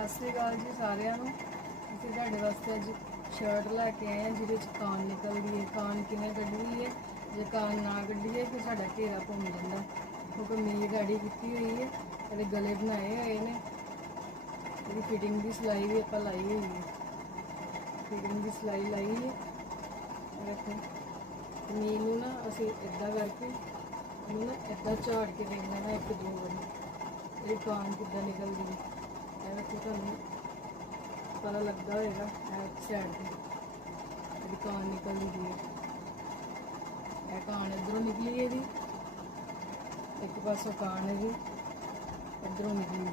ਸਤਿ ਸ੍ਰੀ ਅਕਾਲ ਜੀ ਸਾਰਿਆਂ ਨੂੰ। ਅਸੀਂ ਤੁਹਾਡੇ ਵਾਸਤੇ ਅੱਜ ਸ਼ਰਟ ਲੈ ਕੇ ਆਏ ਹਾਂ, ਜਿਹਦੇ ਚ ਕਾਨ ਨਿਕਲਦੀ ਹੈ। ਕਾਨ ਕਿਵੇਂ ਕੱਢਣੀ ਹੈ? ਜੇ ਕਾਨ ਨਾ ਕੱਢੀਏ ਫਿਰ ਸਾਡਾ ਘੇਰਾ ਘੁੰਮ ਜਾਂਦਾ। ਕਿਉਂਕਿ ਮੇਰੀ ਗਾੜੀ ਕੀਤੀ ਹੋਈ ਹੈ। ਇਹਦੇ ਗਲੇ ਬਣਾਏ ਹੋਏ ਨੇ। ਇਹਦੀ ਫਿਟਿੰਗ ਦੀ ਸਿਲਾਈ ਵੀ ਆਪਾਂ ਲਾਈ ਹੋਈ ਹੈ। ਫਿਟਿੰਗ ਦੀ ਸਿਲਾਈ ਲਾਈ ਹੈ। ਇਹ ਦੇਖੋ। ਕਮੀਜ਼ ਨੂੰ ਨਾ ਅਸੀਂ ਇਦਾਂ ਕਰਕੇ, ਇਹਨੂੰ ਨਾ ਇਦਾਂ ਝਾੜ ਕੇ ਦੇਖ ਲੈਣਾ ਇੱਕ ਦੋ ਵਾਰੀ। ਇਹ ਕਾਨ ਕਿੱਦਾਂ ਨਿਕਲਦੀ ਹੈ। ਇਹ ਤੁਹਾਨੂੰ ਪਤਾ ਲੱਗਦਾ ਹੋਏਗਾ, ਇਹ ਸਾਈਡ ਤੇ ਇਹਦੀ ਕਾਨ ਨਿਕਲਦੀ ਪਈ ਇਹ ਕਾਨ ਇਧਰੋਂ ਨਿਕਲੀ ਹੈ ਜੀ। ਇੱਕ ਪਾਸੋਂ ਕਾਨ ਹੈ ਜੀ, ਇਧਰੋਂ ਨਿਕਲੀ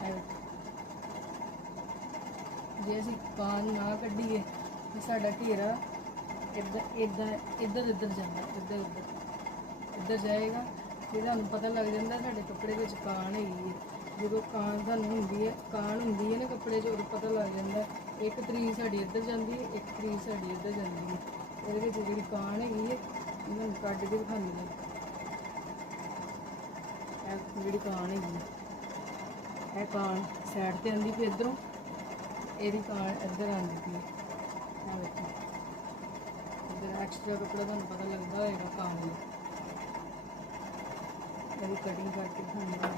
ਹੈ। ਜੇ ਅਸੀਂ ਕਾਨ ਨਾ ਕੱਢੀਏ, ਤਾਂ ਸਾਡਾ ਘੇਰਾ ਇੱਧਰ ਇੱਧਰ ਇੱਧਰ ਇੱਧਰ ਜਾਂਦਾ, ਇੱਧਰ ਇੱਧਰ ਇੱਧਰ ਜਾਏਗਾ ਫਿਰ ਤੁਹਾਨੂੰ ਪਤਾ ਲੱਗ ਜਾਂਦਾ ਸਾਡੇ ਕੱਪੜੇ ਵਿੱਚ ਕਾਨ ਹੈਗੀ ਹੈ। ਜਦੋਂ ਕਾਨ ਤੁਹਾਨੂੰ ਹੁੰਦੀ ਹੈ ਕਾਨ ਹੁੰਦੀ ਹੈ ਨਾ ਕੱਪੜੇ 'ਚ, ਉਦੋਂ ਪਤਾ ਲੱਗ ਜਾਂਦਾ ਇੱਕ ਤਰੀਕ ਸਾਡੀ ਇੱਧਰ ਜਾਂਦੀ ਹੈ, ਇੱਕ ਤਰੀਕ ਸਾਡੀ ਇੱਧਰ ਜਾਂਦੀ ਹੈ। ਇਹਦੇ ਵਿੱਚ ਜਿਹੜੀ ਕਾਨ ਹੈਗੀ ਹੈ, ਇਹਨਾਂ ਨੂੰ ਕੱਢ ਕੇ ਦਿਖਾਉਂਦੀ ਹੈ। ਇਹ ਜਿਹੜੀ ਕਾਨ ਹੈਗੀ ਹੈ, ਇਹ ਕਾਨ ਸਾਈਡ ਤੇ ਆਂਦੀ ਪਈ ਇੱਧਰੋਂ, ਇਹਦੀ ਕਾਨ ਇੱਧਰ ਆਂਦੀ ਸੀ ਆ ਵੇਖੋ। ਇੱਧਰ ਐਕਸਟਰਾ ਕੱਪੜਾ ਤੁਹਾਨੂੰ ਪਤਾ ਲੱਗਦਾ ਹੋਏਗਾ ਕਾਨ ਦਾ। ਇਹਦੀ ਕਟਿੰਗ ਕਰਕੇ ਦਿਖਾਉਂਦੀ ਹਾਂ।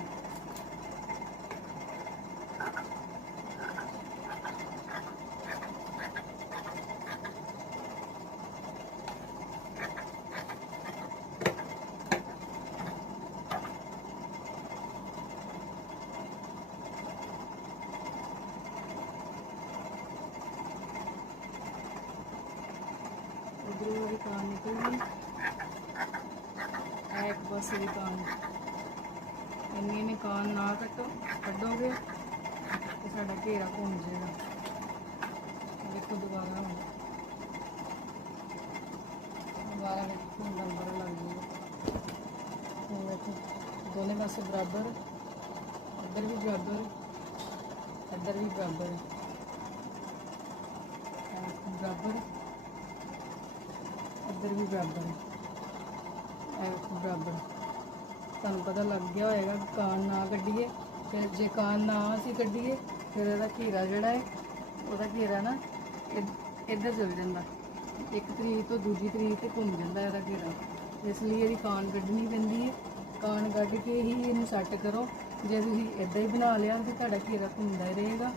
ਉਧਰੋਂ ਵੀ ਕਾਨ ਨਿਕਲ ਗਈ ਇਹ ਇੱਕ ਪਾਸੇ ਵੀ ਕਾਨ ਇੰਨੀ ਨੇ ਕਾਨ ਨਾ ਕੱਟੋ ਕੱਢੋਗੇ ਤੇ ਸਾਡਾ ਘੇਰਾ ਘੁੰਮ ਜਾਏਗਾ ਇਹ ਦੇਖੋ ਦੁਬਾਰਾ ਹੁਣ ਦੁਬਾਰਾ ਵੇਖੋ ਹੁਣ ਨੰਬਰ ਲੱਗ ਜਾਏਗਾ ਹੁਣ ਵੇਖੋ ਦੋਨੇ ਪਾਸੇ ਬਰਾਬਰ ਇੱਧਰ ਵੀ ਬਰਾਬਰ ਇੱਧਰ ਬਰਾਬਰ ਹੈ ਬਰਾਬਰ। ਤੁਹਾਨੂੰ ਪਤਾ ਲੱਗ ਗਿਆ ਹੋਏਗਾ ਕਾਨ ਨਾ ਕੱਢੀਏ ਫਿਰ ਜੇ ਕਾਨ ਨਾ ਅਸੀਂ ਕੱਢੀਏ, ਫਿਰ ਇਹਦਾ ਘੇਰਾ ਜਿਹੜਾ ਹੈ, ਉਹਦਾ ਘੇਰਾ ਨਾ ਇੱਧਰ ਚਲ ਜਾਂਦਾ। ਇੱਕ ਤਰੀਕ ਤੋਂ ਦੂਜੀ ਤਰੀਕ ਤੇ ਘੁੰਮ ਜਾਂਦਾ ਇਹਦਾ ਘੇਰਾ। ਇਸ ਲਈ ਇਹਦੀ ਕਾਨ ਕੱਢਣੀ ਪੈਂਦੀ ਹੈ। ਕਾਨ ਕੱਢ ਕੇ ਹੀ ਇਹਨੂੰ ਸੈੱਟ ਕਰੋ। ਜੇ ਤੁਸੀਂ ਇਦਾਂ ਹੀ ਬਣਾ ਲਿਆ, ਤਾਂ ਤੁਹਾਡਾ ਘੇਰਾ ਘੁੰਮਦਾ ਹੀ ਰਹੇਗਾ।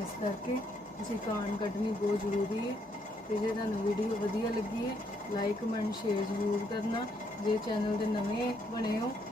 ਇਸ ਕਰਕੇ ਤੁਸੀਂ ਕਾਨ ਕੱਢਣੀ ਬਹੁਤ ਜ਼ਰੂਰੀ ਹੈ। ਤੇ ਜੇ ਤੁਹਾਨੂੰ ਵੀਡੀਓ ਵਧੀਆ ਲੱਗੀ ਹੈ ਲਾਈਕ ਕਮੈਂਟ ਸ਼ੇਅਰ ਜ਼ਰੂਰ ਕਰਨਾ, ਜੇ ਚੈਨਲ ਦੇ ਨਵੇਂ ਬਣੇ ਹੋ।